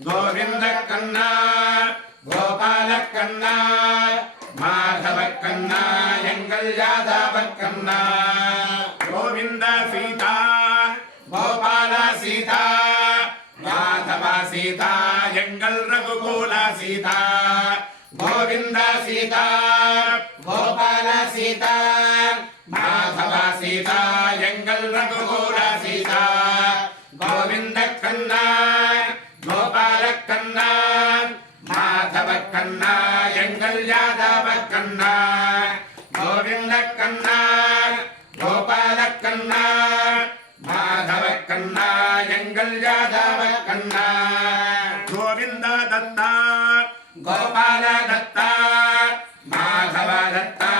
கோவிந்த கண்ணா கோபால கண்ணா மாதவ கண்ணா எங்கள் யாதவ கண்ணா கோவிந்த சீதா கோபால சீதா மாதவ சீதா எங்கள் ரகுகுல சீதா கோவிந்த சீதா கோபால சீதா மாதவ சீதா எங்கள் ரகுகுல சீதா கோவிந்த கண்ணா கோபால கண்ணா மாதவ கண்ணா எங்கள் யாதவ கண்ணா கோவிந்த கண்ணா கோபால கண்ணா மாதவ கண்ணா எங்கள் யாதவ கண்ணா கோவிந்த தத்தா கோபால தத்தா மாதவ தத்தா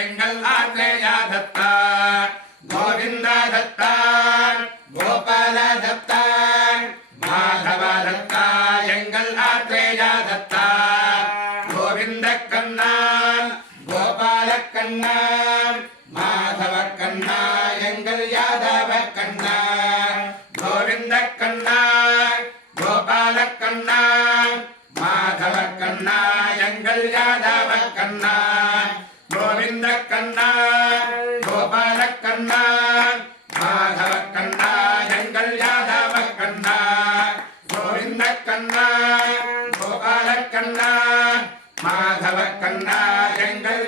எங்கள் ஆத்ரேயா தத்தா கோவிந்த தத்தா கோபால தத்தா மாதவ தத்தா எங்கள் ஆத்ரேயா தத்தா கோவிந்த கண்ணா கோபால கண்ணா மாதவ கண்ணா எங்கள் யாதவ கண்ணா கோவிந்த கண்ணா கோபால கண்ணா மாதவ கண்ணா எங்கள் யாதவ கண்ணா கோவிந்த கண்ணா கோபால கண்ணா மாதவ கண்ணா எங்கள் யாதவ கண்ணா கோவிந்த கண்ணா கோபால கண்ணா மாதவ கண்ணா எங்கள்